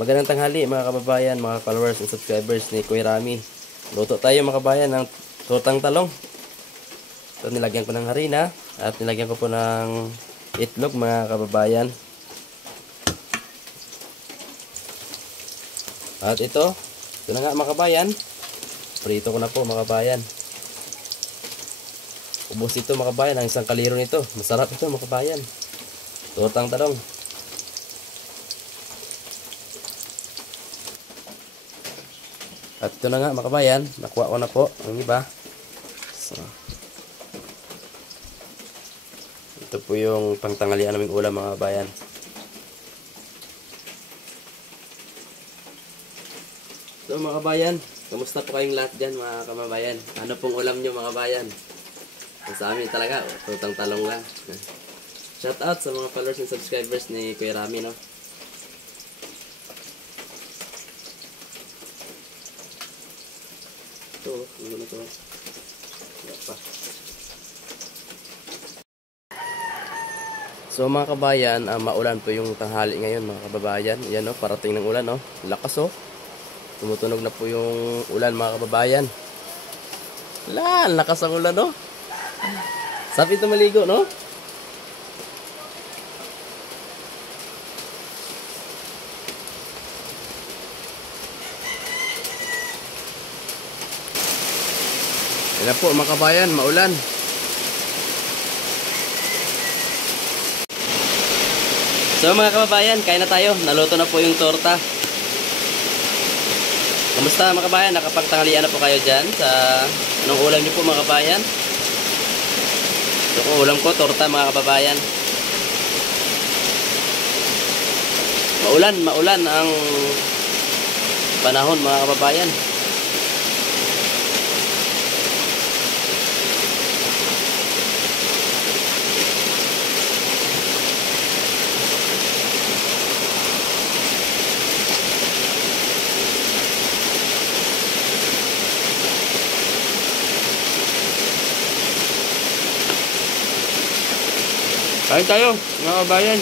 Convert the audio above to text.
Magandang tanghali mga kababayan, mga followers and subscribers ni Kuya Rami. Luto tayo mga kababayan ng tortang talong. Ito nilagyan ko ng harina at nilagyan ko po ng itlog mga kababayan. At ito na nga mga kababayan. Prito ko na po mga kababayan. Ubos ito mga kababayan, ang isang kaliro nito. Masarap ito mga kababayan. Tortang talong. At ito na nga mga kabayan, nakuha ko na po ang iba. So, ito po yung pangtanghalian naming ulam mga kabayan. So mga kabayan, kamusta po kayong lahat dyan mga kababayan? Ano pong ulam nyo mga kabayan? Sa amin talaga, tortang talong lang. Shout out sa mga followers and subscribers ni Kuya Rami, no? Ito, ano na ito? Pa. So mga kabayan, maulan po yung tanghali ngayon mga kababayan. Yan o, parating ng ulan o. Lakas o. Tumutunog na po yung ulan mga kababayan. Lakas ang ulan o. Sabi ito maligo no? Yan na po mga kabayan, maulan. So mga kababayan, kain na tayo. Naluto na po yung torta. Kamusta mga kabayan? Nakapagtanghalian na po kayo dyan sa anong ulam niyo po mga kabayan? Ito po ulam ko, torta mga kababayan. Maulan ang panahon mga kababayan. Kain tayo, mga kabayan.